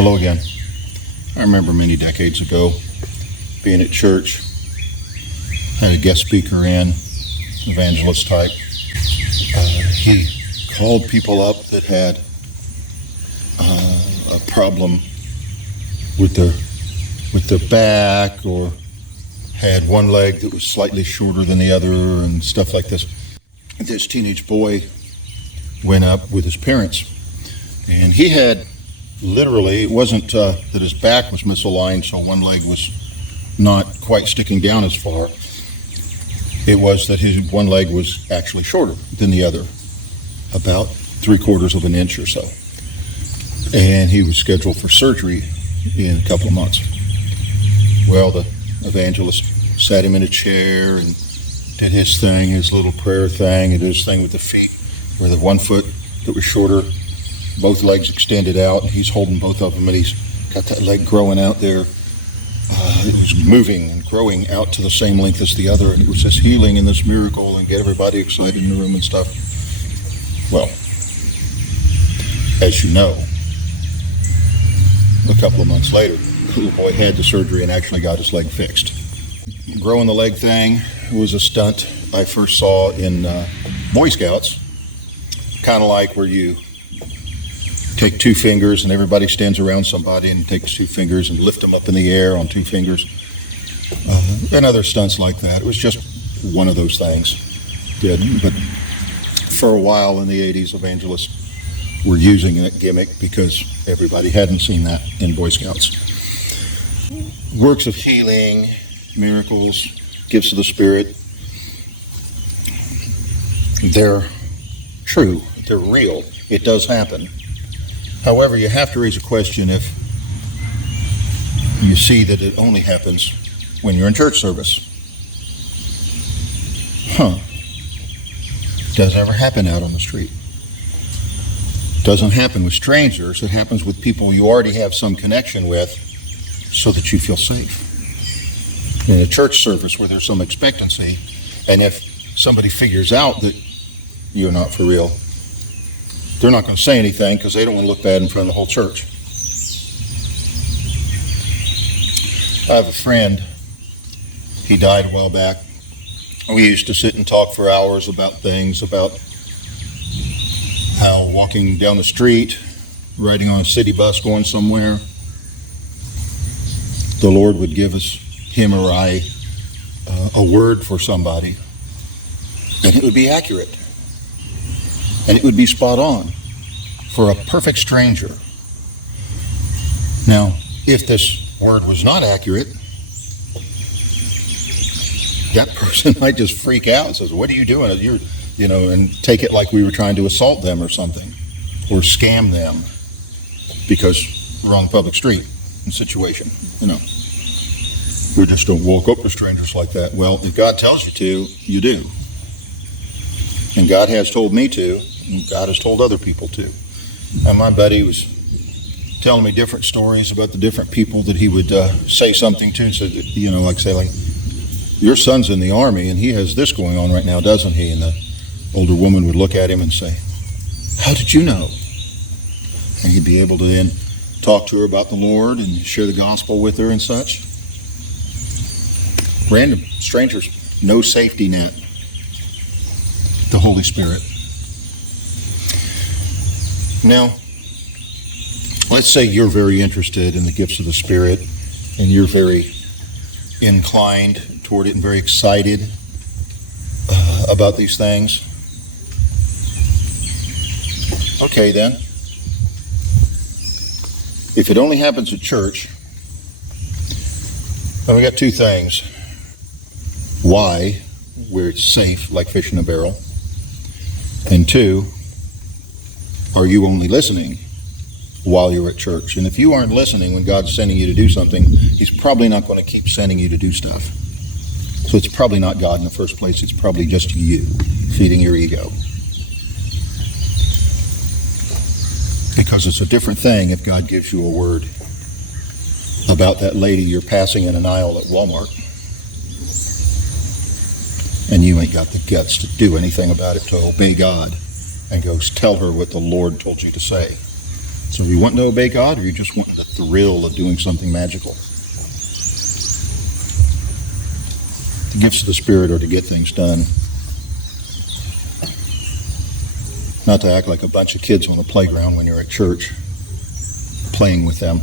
Hello again. I remember many decades ago being at church, had a guest speaker in, evangelist type. He called people up that had a problem with their back, or had one leg that was slightly shorter than the other and stuff like this. This teenage boy went up with his parents, and he had literally, it wasn't that his back was misaligned, so one leg was not quite sticking down as far. It was that his one leg was actually shorter than the other, about 3/4 of an inch or so. And he was scheduled for surgery in a couple of months. Well, the evangelist sat him in a chair and did his thing, his little prayer thing, and did his thing with the feet, where the one foot that was shorter, both legs extended out, and he's holding both of them, and he's got that leg growing out there. It was moving and growing out to the same length as the other, and it was this healing and this miracle, and get everybody excited in the room and stuff. Well, as you know, a couple of months later, the little boy had the surgery and actually got his leg fixed. Growing the leg thing was a stunt I first saw in Boy Scouts, kind of like where you take two fingers and everybody stands around somebody and takes two fingers and lift them up in the air on two fingers, and other stunts like that. It was just one of those things. But for a while in the 80s, evangelists were using that gimmick because everybody hadn't seen that in Boy Scouts. Works of healing, miracles, gifts of the Spirit, they're true, they're real, it does happen. However, you have to raise a question if you see that it only happens when you're in church service. Does it ever happen out on the street? Doesn't happen with strangers. It happens with people you already have some connection with so that you feel safe. In a church service where there's some expectancy, and if somebody figures out that you're not for real, they're not going to say anything because they don't want to look bad in front of the whole church. I have a friend, he died a while back. We used to sit and talk for hours about things, about how walking down the street, riding on a city bus going somewhere, the Lord would give us, him or I, a word for somebody, and it would be accurate. And it would be spot on for a perfect stranger. Now, if this word was not accurate, that person might just freak out and says, "What are you doing?" And take it like we were trying to assault them or something, or scam them because we're on the public street in situation. We just don't walk up to strangers like that. Well, if God tells you to, you do. And God has told me to, and God has told other people to. And my buddy was telling me different stories about the different people that he would say something to. So, like, your son's in the Army and he has this going on right now, doesn't he? And the older woman would look at him and say, "How did you know?" And he'd be able to then talk to her about the Lord and share the gospel with her and such. Random strangers, no safety net. The Holy Spirit. Now, let's say you're very interested in the gifts of the Spirit and you're very inclined toward it and very excited about these things. Okay, then. If it only happens at church, then we got two things. Why, where it's safe, like fish in a barrel. And two, are you only listening while you're at church? And if you aren't listening when God's sending you to do something, He's probably not going to keep sending you to do stuff. So it's probably not God in the first place. It's probably just you feeding your ego. Because it's a different thing if God gives you a word about that lady you're passing in an aisle at Walmart, and you ain't got the guts to do anything about it, to obey God and go tell her what the Lord told you to say. So you want to obey God, or you just want the thrill of doing something magical? The gifts of the Spirit are to get things done. Not to act like a bunch of kids on the playground when you're at church, playing with them.